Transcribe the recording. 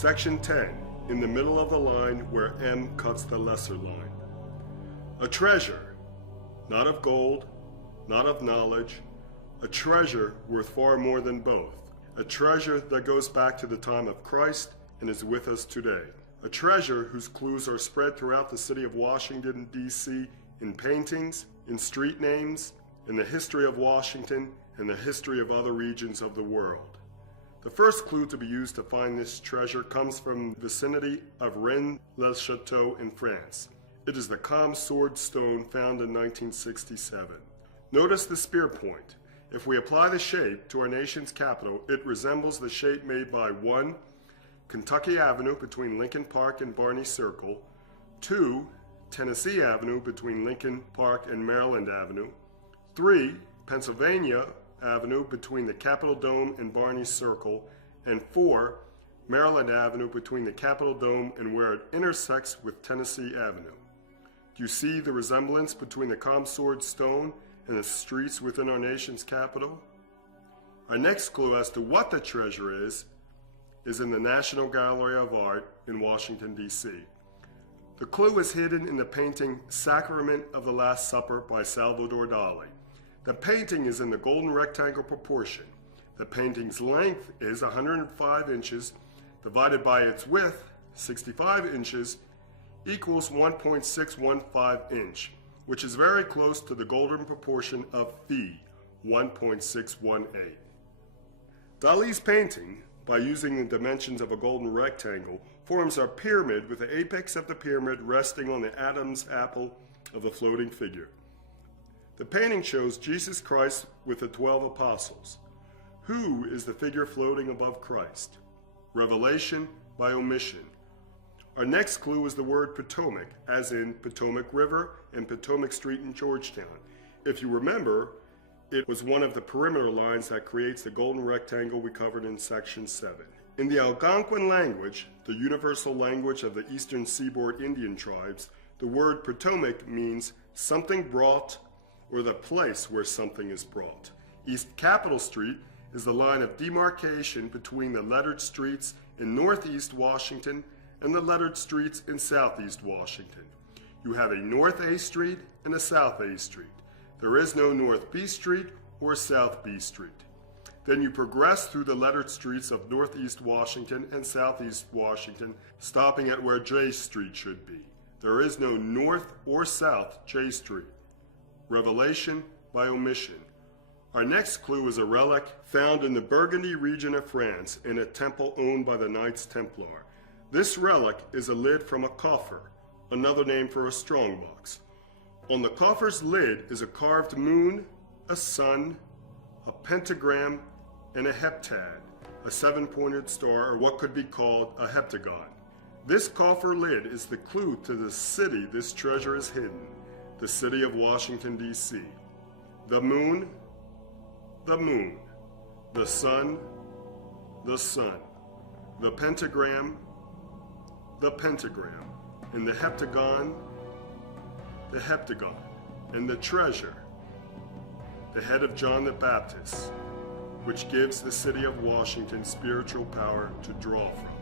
Section 10, in the middle of the line where M cuts the lesser line. A treasure, not of gold, not of knowledge, a treasure worth far more than both. A treasure that goes back to the time of Christ and is with us today. A treasure whose clues are spread throughout the city of Washington, D.C. in paintings, in street names, in the history of Washington, and the history of other regions of the world. The first clue to be used to find this treasure comes from the vicinity of Rennes-le-Château in France. It is the calm sword stone found in 1967. Notice the spear point. If we apply the shape to our nation's capital, it resembles the shape made by 1. Kentucky Avenue between Lincoln Park and Barney Circle, 2. Tennessee Avenue between Lincoln Park and Maryland Avenue, 3. Pennsylvania Avenue between the Capitol Dome and Barney Circle, and 4. Maryland Avenue between the Capitol Dome and where it intersects with Tennessee Avenue. Do you see the resemblance between the calm sword stone and the streets within our nation's capital? Our next clue as to what the treasure is in the National Gallery of Art in Washington, D.C. The clue is hidden in the painting Sacrament of the Last Supper by Salvador Dali. The painting is in the golden rectangle proportion. The painting's length is 105 inches divided by its width, 65 inches, equals 1.615 inch, which is very close to the golden proportion of phi, 1.618. Dali's painting, by using the dimensions of a golden rectangle, forms a pyramid with the apex of the pyramid resting on the Adam's apple of the floating figure. The painting shows Jesus Christ with the 12 apostles. Who is the figure floating above Christ? Revelation by omission. Our next clue is the word Potomac, as in Potomac River and Potomac Street in Georgetown. If you remember, it was one of the perimeter lines that creates the golden rectangle we covered in Section 7. In the Algonquin language, the universal language of the eastern seaboard Indian tribes, the word Potomac means something brought or the place where something is brought. East Capitol Street is the line of demarcation between the lettered streets in Northeast Washington and the lettered streets in Southeast Washington. You have a North A Street and a South A Street. There is no North B Street or South B Street. Then you progress through the lettered streets of Northeast Washington and Southeast Washington, stopping at where J Street should be. There is no North or South J Street. Revelation by omission. Our next clue is a relic found in the Burgundy region of France in a temple owned by the Knights Templar. This relic is a lid from a coffer, another name for a strongbox. On the coffer's lid is a carved moon, a sun, a pentagram, and a heptad, a 7-pointed star, or what could be called a heptagon. This coffer lid is the clue to the city this treasure is hidden, the city of Washington, D.C. The moon, the moon. The sun, the sun. The pentagram, the pentagram. And the heptagon, the heptagon. And the treasure, the head of John the Baptist, which gives the city of Washington spiritual power to draw from.